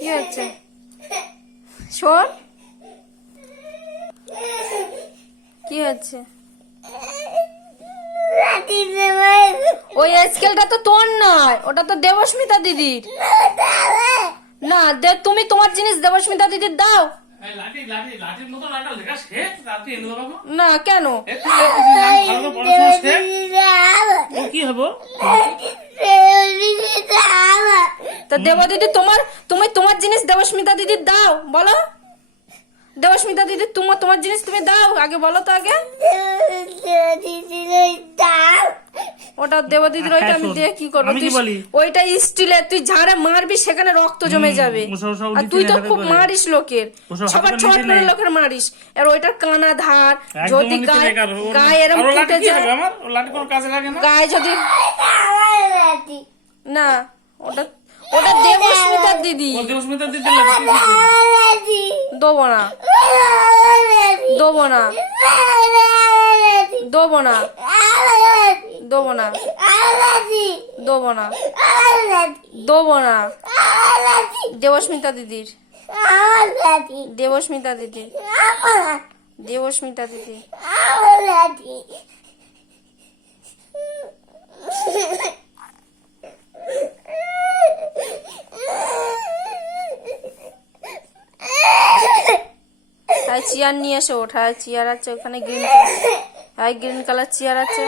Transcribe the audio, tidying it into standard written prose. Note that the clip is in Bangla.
কি হচ্ছে শোন, কি হচ্ছে? ওই স্কেলটা তো তোর নয়, ওটা তো দেবস্মিতা দিদির। না তুমি তোমার জিনিস দেবস্মিতা দিদির দাও না। কেন? কি হবো? তা দেব দিদি তুমি তোমার জিনিস দেবস্মিতা দিদির দাও, বলো। দেবস্মিতা দিদি তোমার জিনিস তুমি দাও, আগে বলো তো আগে। ওটা দেব দিদির, ওইটা আমি দিয়ে কি করবো? ওইটা স্টিলের, তুই ঝাড়ে মারবি সেখানে রক্ত জমে যাবে। আর তুই তো খুব মারিস লোকের, ছট ছট করে লোকের মারিস। আর ওইটার কানা ধার যদি গায়ে এরকম ফুটে যায়, গায়ে যদি না, ওটা ওটা দেবস্মিতার দিদি। দেবো না, দেবো না, দেবো না, দেবো না, দেবো না, দেবো না। দেবস্মিতা দিদির, দেবস্মিতা দিদি, দেবস্মিতা দিদি। চেয়ার নিয়ে এসে ওঠা, চেয়ার আছে ওখানে, গ্রিন কালার চেয়ার আছে।